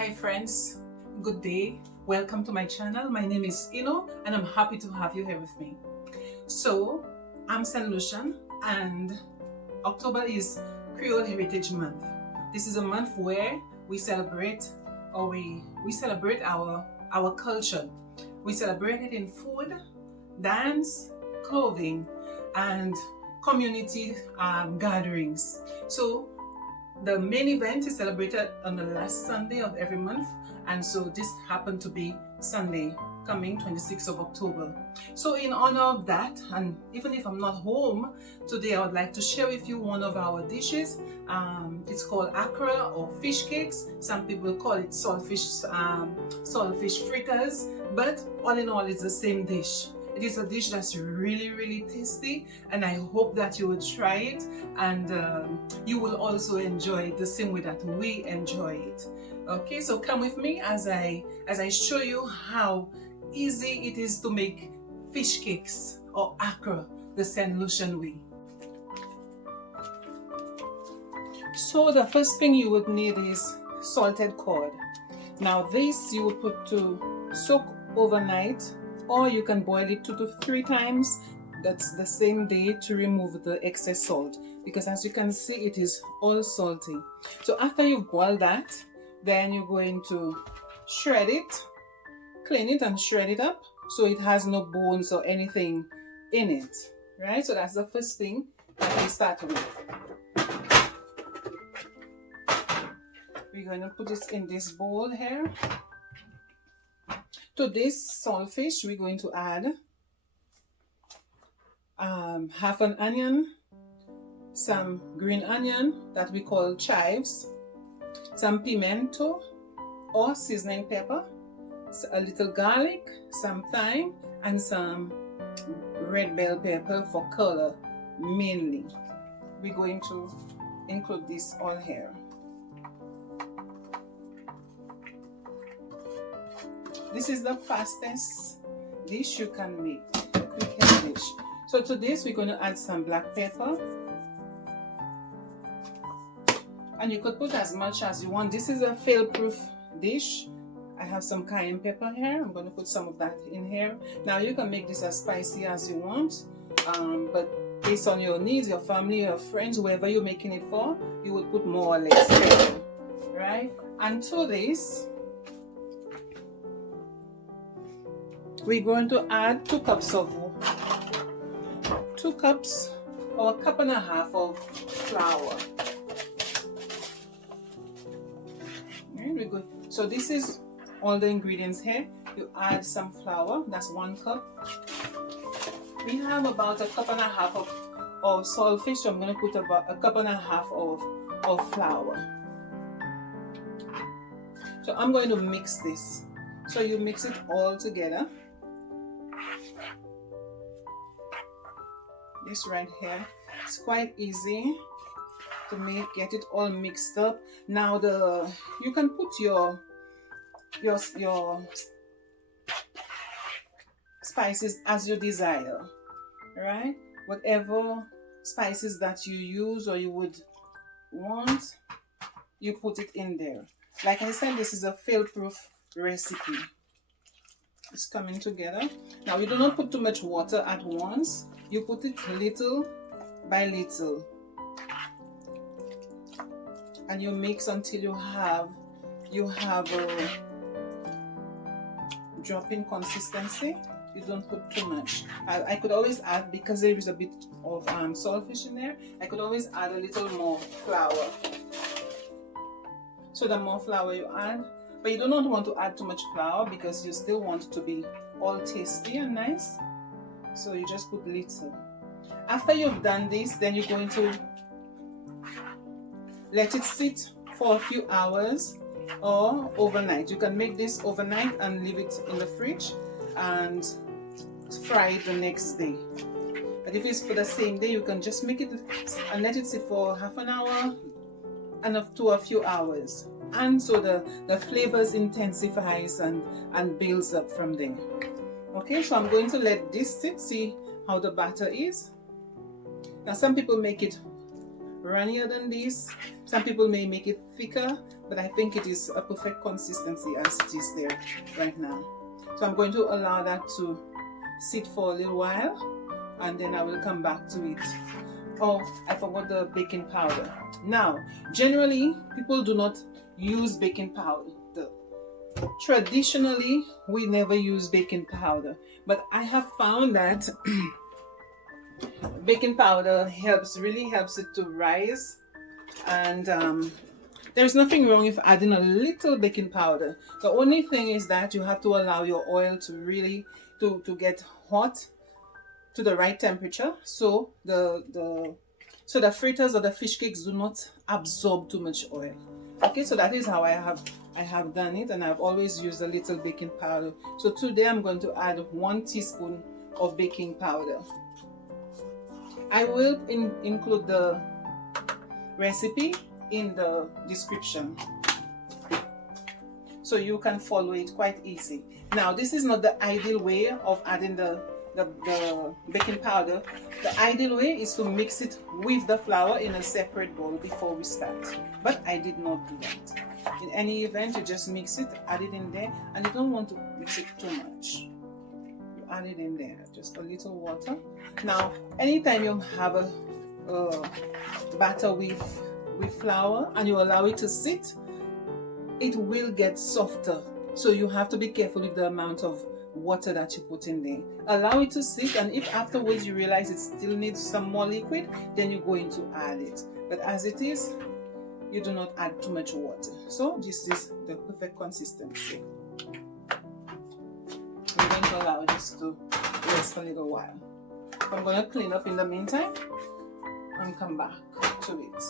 Hi friends, good day. Welcome to my channel. My name is Ino and I'm happy to have you here with me. So I'm St. Lucian and October is Creole Heritage Month. This is a month where we celebrate our culture. We celebrate it in food, dance, clothing and community gatherings. So the main event is celebrated on the last Sunday of every month, and so this happened to be Sunday coming 26th of October. So in honor of that, and even if I'm not home today, I would like to share with you one of our dishes. It's called Accra or fish cakes. Some people call it saltfish fritters, but all in all it's the same dish. It is a dish that's really tasty, and I hope that you will try it and you will also enjoy it the same way that we enjoy it. Okay, so come with me as I show you how easy it is to make fish cakes or Accra the St. Lucian way. So the first thing you would need is salted cod. Now this you would put to soak overnight, or you can boil it 2 to 3 times. That's the same day to remove the excess salt, because as you can see it is all salty. So after you boil that, then you're going to shred it, clean it and shred it up so it has no bones or anything in it, right? So that's the first thing that we start with. We're going to put this in this bowl here. To this saltfish, we're going to add half an onion, some green onion that we call chives, some pimento or seasoning pepper, a little garlic, some thyme, and some red bell pepper for color mainly. We're going to include this all here. This is the fastest dish you can make, the quickest dish. So to this we're going to add some black pepper, and you could put as much as you want. This is a fail-proof dish. I have some cayenne pepper here. I'm going to put some of that in here. Now you can make this as spicy as you want, but based on your needs, your family, your friends, whoever you're making it for, you would put more or less pepper, right? And to this we're going to add 2 cups or a cup and a half of flour. Right, we're good. So this is all the ingredients here. You add some flour, that's 1 cup. We have about a cup and a half of saltfish, so I'm going to put about a cup and a half of flour. So I'm going to mix this. So you mix it all together. This right here, it's quite easy to get it all mixed up. Now you can put your spices as you desire, right? Whatever spices that you use or you would want, you put it in there. Like I said, this is a fail-proof recipe. It's coming together. Now you do not put too much water at once. You put it little by little, and you mix until you have a drop-in consistency. You don't put too much. I could always add, because there is a bit of saltfish in there, I could always add a little more flour. So the more flour you add, but you do not want to add too much flour because you still want it to be all tasty and nice. So you just put little. After you've done this, then you're going to let it sit for a few hours or overnight. You can make this overnight and leave it in the fridge and fry it the next day. But if it's for the same day, you can just make it and let it sit for half an hour and up to a few hours. And so the flavors intensifies and builds up from there. Okay, so I'm going to let this sit, see how the batter is. Now some people make it runnier than this. Some people may make it thicker, but I think it is a perfect consistency as it is there right now. So I'm going to allow that to sit for a little while, and then I will come back to it. Oh, I forgot the baking powder. Now, generally, people do not use baking powder. Traditionally, we never use baking powder, but I have found that baking powder really helps it to rise, and there's nothing wrong with adding a little baking powder. The only thing is that you have to allow your oil to really to get hot to the right temperature, so the fritters or the fish cakes do not absorb too much oil. Okay, so that is how I have done it, and I've always used a little baking powder. So today I'm going to add 1 teaspoon of baking powder. I will include the recipe in the description, so you can follow it quite easy. Now, this is not the ideal way of adding the baking powder. The ideal way is to mix it with the flour in a separate bowl before we start, but I did not do that. In any event, you just mix it, add it in there, and you don't want to mix it too much. You add it in there, just a little water. Now, anytime you have a batter with flour and you allow it to sit, it will get softer. So you have to be careful with the amount of water that you put in there. Allow it to sit, and if afterwards you realize it still needs some more liquid, then you're going to add it. But as it is, you do not add too much water. So this is the perfect consistency. I'm going to allow this to rest a little while. I'm going to clean up in the meantime and come back to it.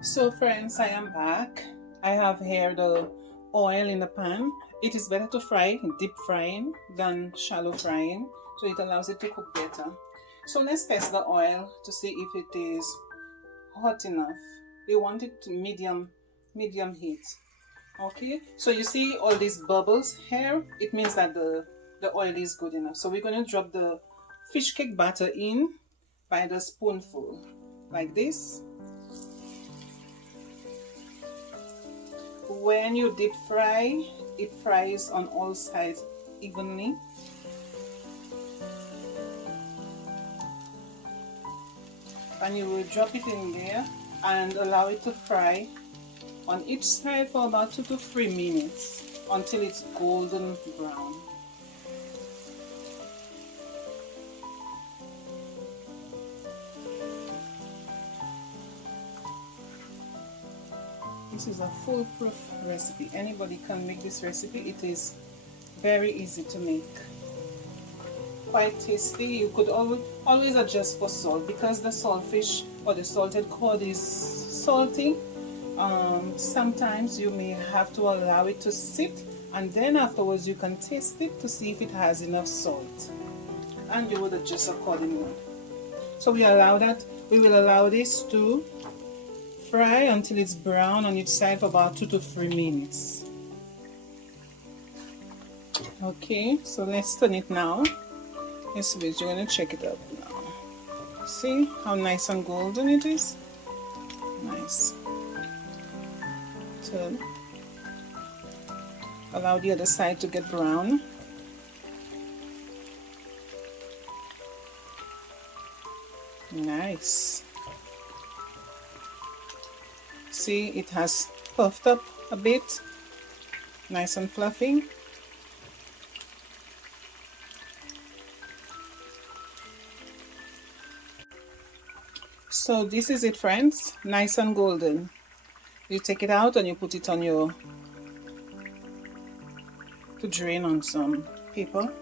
So friends, I am back. I have here the oil in the pan. It is better to fry deep frying than shallow frying, so it allows it to cook better. So let's test the oil to see if it is hot enough. We want it to medium heat. Okay, so you see all these bubbles here, it means that the oil is good enough. So we're going to drop the fish cake batter in by the spoonful, like this. When you deep fry, it fries on all sides evenly. And you will drop it in there and allow it to fry on each side for about 2 to 3 minutes until it's golden brown. This is a foolproof recipe. Anybody can make this recipe. It is very easy to make. Quite tasty. You could always adjust for salt, because the saltfish or the salted cod is salty. Sometimes you may have to allow it to sit, and then afterwards you can taste it to see if it has enough salt, and you would adjust accordingly. So we will allow this to fry until it's brown on each side for about 2 to 3 minutes. Okay, so let's turn it now. Yes, we're going to check it out now. See how nice and golden it is? Nice. Turn. Allow the other side to get brown. Nice. See, it has puffed up a bit, nice and fluffy. So this is it, friends, nice and golden. You take it out and you put it on to drain on some paper.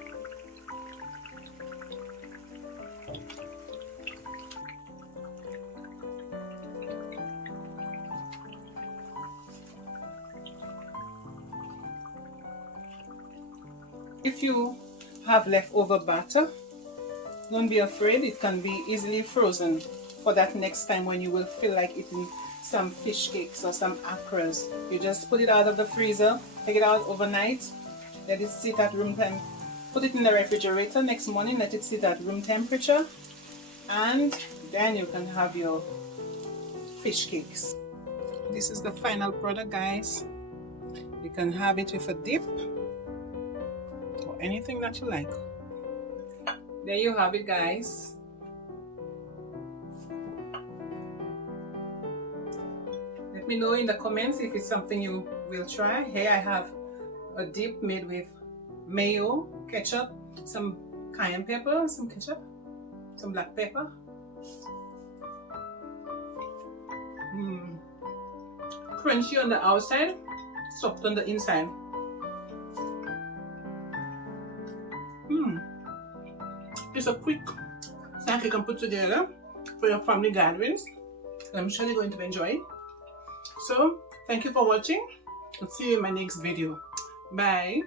If you have leftover batter, don't be afraid, it can be easily frozen for that next time when you will feel like eating some fish cakes or some akras. You just put it out of the freezer, take it out overnight, let it sit at room temp. Put it in the refrigerator. Next morning, let it sit at room temperature, and then you can have your fish cakes. This is the final product, guys. You can have it with a dip or anything that you like. There you have it, guys. Let me know in the comments if it's something you will try. Here I have a dip made with mayo, ketchup, some cayenne pepper, some ketchup, some black pepper. Crunchy on the outside, soft on the inside. Just a quick snack you can put together for your family gatherings. I'm sure you're going to enjoy it. So, thank you for watching. I'll see you in my next video. Bye.